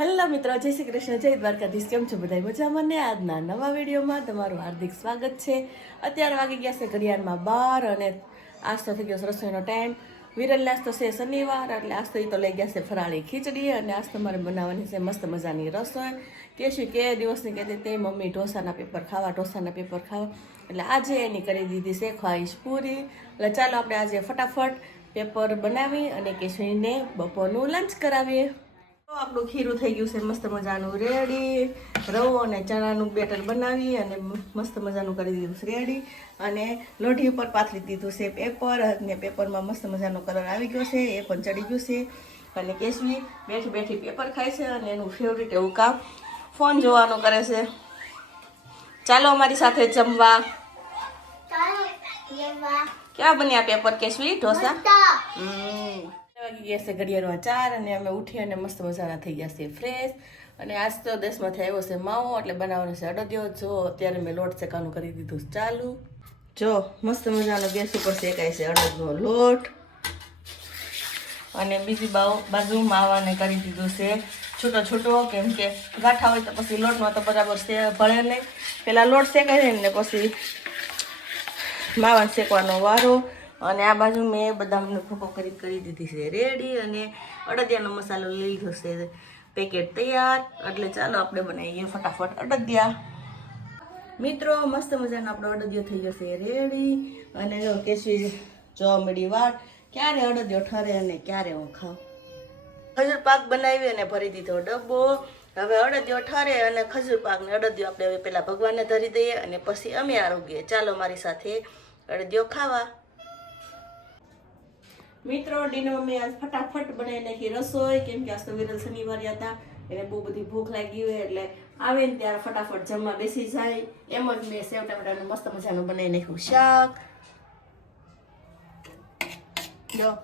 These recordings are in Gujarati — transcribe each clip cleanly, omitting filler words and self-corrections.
હેલો મિત્રો, જય શ્રી કૃષ્ણ, જય દ્વારકાધીશ. કેમ છો બધા? મજામાં ને? આજના નવા વિડીયોમાં તમારું હાર્દિક સ્વાગત છે. અત્યારે વાગી ગયા છે ઘડિયાળમાં 12 અને આજ તો થઈ ગયો રસોઈનો ટાઈમ. વિરલ આજ તો છે શનિવાર, એટલે આજ તો એ તો લઈ ગયા છે ફરાળી ખીચડી અને આજ તમારે બનાવવાની છે મસ્ત મજાની રસોઈ. કેશું કે દિવસની કહેતી તે મમ્મી ઢોસાના પેપર ખાવા, એટલે આજે એની કરી દીધી છે ખ્વાહિશ પૂરી. એટલે ચાલો આપણે આજે ફટાફટ પેપર બનાવી અને કેશુને બપોરનું લંચ કરાવીએ. આપણું ખીરું થઈ ગયું છે મસ્ત મજાનું રેડી. રવો અને ચણાનું બેટર બનાવી અને મસ્ત મજાનું કરી દીધું છે રેડી. અને લોઢી ઉપર પાથરી દીધું છે પેપર અને પેપરમાં મસ્ત મજાનો કલર આવી ગયો છે, એ પણ ચડી ગયું છે. અને કેશવી બેઠી બેઠી પેપર ખાય છે અને એનું ફેવરિટ એવું કામ ફોન જોવાનું કરે છે. ચાલો અમારી સાથે જમવા. ક્યાં બન્યા પેપર કેશવી? ઢોસા. વાગી ગયા છે ઘડિયાળમાં 4 અને અમે ઉઠી અને મસ્ત મજાના થઈ ગયા છે ફ્રેશ. અને આજ તો દેશમાંથી આવ્યો છે માવો, એટલે બનાવવાનો છે અડદિયો. જો અત્યારે મેં લોટ શેકાનું કરી દીધું ચાલુ. જો મસ્ત મજાનો ગેસ ઉપર શેકાય છે અડદનો લોટ. અને બીજી બાજુ માવાને કરી દીધું છે છૂટો છૂટો, કેમ કે ગાંઠા હોય તો પછી લોટમાં તો બરાબર ભળે નહીં. પેલા લોટ શેકાય ને પછી માવાને શેકવાનો વારો. અને આ બાજુ મેં બદામને ભૂકો કરી દીધી છે રેડી. અને અડદિયાનો મસાલો લઈ લીધો છે પેકેટ તૈયાર. એટલે ચાલો આપણે બનાવીએ ફટાફટ અડદિયા. મિત્રો મસ્ત મજાનો આપણો અડદિયો થઈ જશે રેડી. અને જો કેશવી જોવા મળી વાત ક્યારે અડદિયો ઠરે અને ક્યારે હું ખાઉં. ખજૂર પાક બનાવી અને ભરી દીધો ડબ્બો. હવે અડદિયો ઠરે અને ખજૂર પાક ને અડદિયો આપણે હવે પેલા ભગવાનને ધરી દઈએ અને પછી અમે આરોગીએ. ચાલો મારી સાથે અડદિયો ખાવા. મિત્રો ડીનો મમ્મી આજ ફટાફટ બનાવી નાખી રસોઈ, કેમ કે આજ તો વિરલ શનિવાર હતા, એને બહુ બધી ભૂખ લાગી હોય એટલે આવે ને ત્યારે ફટાફટ જમવા બેસી જાય. એમ જ મેં સેવ ટામેટાનું મસ્ત મજાનું બનાવી નાખ્યું શાક. જો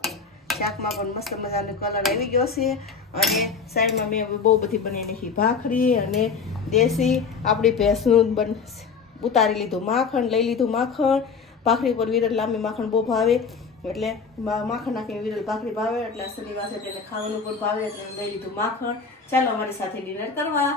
શાકમાં પણ મસ્ત મજાનો કલર આવી ગયો છે. અને સાઈડમાં મેં બહુ બધી બનાવી નાખી ભાખરી અને દેશી આપણી ભેંસનું ઉતારી લીધું માખણ, લઈ લીધું માખણ. ભાખરી પર વિરલ લાંબી માખણ બહુ ભાવે, એટલે માખણ નાખીને વિરલ ભાખરી ભાવે, એટલે શનિવાર છે તેને ખાવાનું પણ ભાવે, એટલે લઈ લીધું માખણ. ચાલો અમારી સાથે ડિનર કરવા.